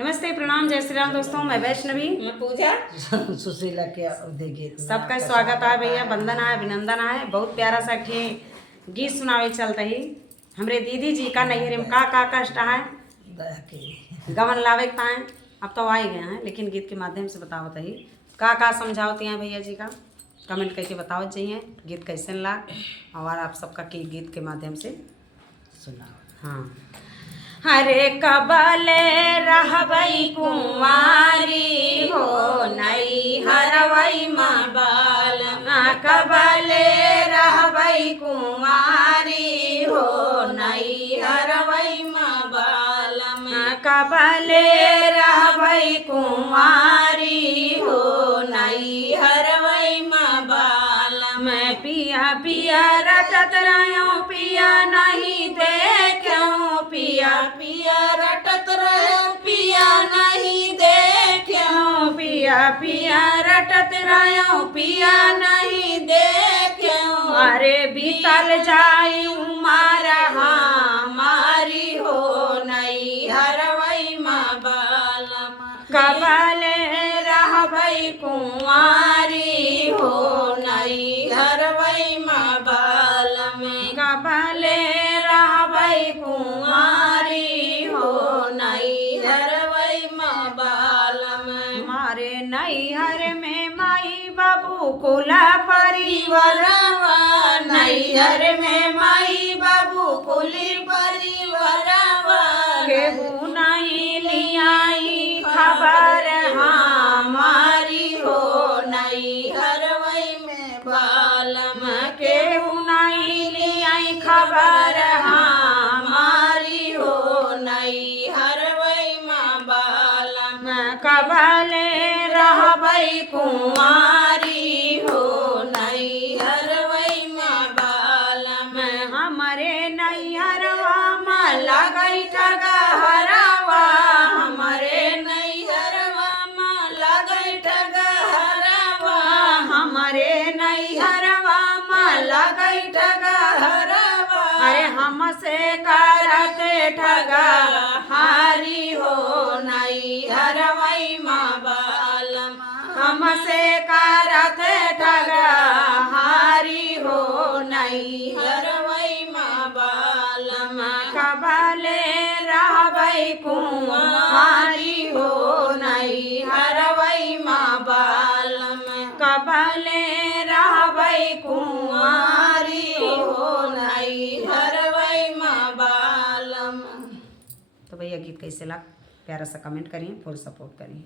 नमस्ते, प्रणाम, जय श्री राम दोस्तों। मैं वैष्णवी, मैं पूजा सुशीला के गीत सबका स्वागत है भैया। वंदन है, अभिनंदन है। बहुत प्यारा सा गीत सुनावे चलता ही हमरे दीदी जी का नैहर में का कष्ट है गवन लावे पाए। अब तो आ ही गए हैं, लेकिन गीत के माध्यम से बतावत ही का समझावती हैं भैया जी का। कमेंट करके बतावत चाहिए गीत कैसे लाग, और आप सबका गीत के माध्यम से सुना। हाँ। हरे कबले रहबई कुंवारी हो नई हरवई माँ बाल, कबले रहबई कुंवारी हो नई हरवई माँ बाल, कबले रहबई कुंवारी हो नई हरवई माँ बाल, मैं पिया पिया रटत रहो पिया नहीं देखूं, पिया पिया रटत रहो पिया नहीं देखूं, पिया पिया रटत रहो पिया नहीं देखूं, अरे बीतल जाई उमर हमारी हो नई हरवई माँ बाल, कबले रहबई कुंवारी हो नई हरवई माँ बाल, कबले रहबई कुंवारी हो नई हरवई माँ बाल, मारे नैहर में माई बाबू कुला परिवारवा, नैहर में माई बाबू कुली परिवारवा, केहू नहीं लियाई खबर हमारी हो नई हरवई में बालम, केहू नहीं लियाई खबर हमारी हो नई हरवई माँ बालम, कबले रहबई कुंवारी हो नई हरवई माँ बालम, हमरे नैहरवा में लगई ठगहरवा, हमरे नैहरवा में लगई ठगहरवा, हमरे नैहरवा में लगई ठगहरवा, अरे हमसे करते ठगा हारी हो नई हरवई माँ बालम, हमसे करते ठगा हारी हो नई हरवई माँ बालम, कबले रहबई कुंवारी हो नई हरवई माँ बालम, कबले रहबई कुंवारी हो नई हरवई माँ बालम। तो भैया गीत कैसे लगा प्यारा सा कमेंट करिए, फुल सपोर्ट करिए।